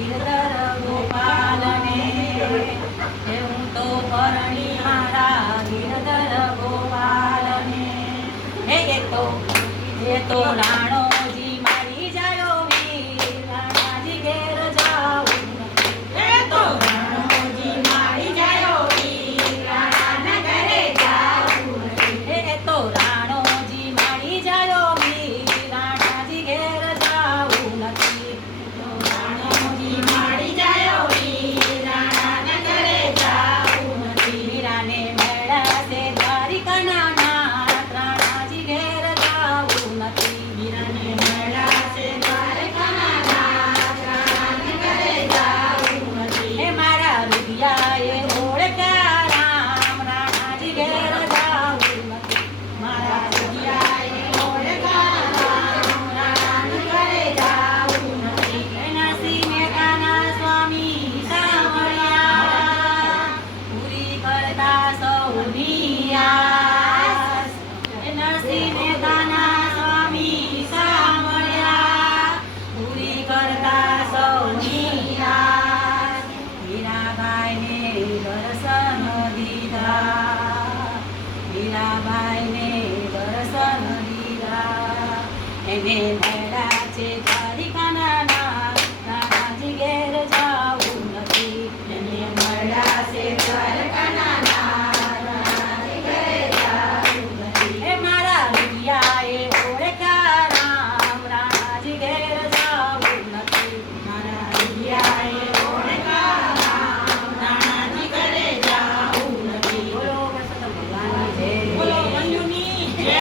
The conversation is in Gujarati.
ગિરધર ગોપાલને હું તો પરણી મારા ગિરધર ગોપાલને એ તો રાણોજી મારી જાયો વીર રાણાજી ઘેર જાઉં એ તો રાણોજી મારી જાયો વીર રાણાના ઘરે જાઉં એ તો રાણોજી મારી જાયો વીર રાણાજી ઘેર જાઉં નથી તો રાણોજી મારી જાયો વીર રાણાના ઘરે જાઉં નથી મીરાને મેળાશે દ્વારિકાના નાથ રાણાજી ઘેર જાઉં નથી મીરાને મેળાશે દ્વારિકાના નાથ રાણાને ઘરે જાઉં નથી હે મારા રૂપિયાએ ઓળખ્યા રામ રાણાજી ઘેર જાઉં નથી મારા રૂપિયાએ ઓળખ્યા રામ રાણાને ઘરે જાઉં નથી નરસિંહ મહેતાના સ્વામી સાંભળ્યા પૂરી કરતા સૌની આસ નરસિંહ મહેતાના સ્વામી સાંભળ્યા પૂરી કરતા સૌની આસ મીરાબાઈને દર્શન દીધા મીરાબાઈને દર્શન દીધા એને મેળા છે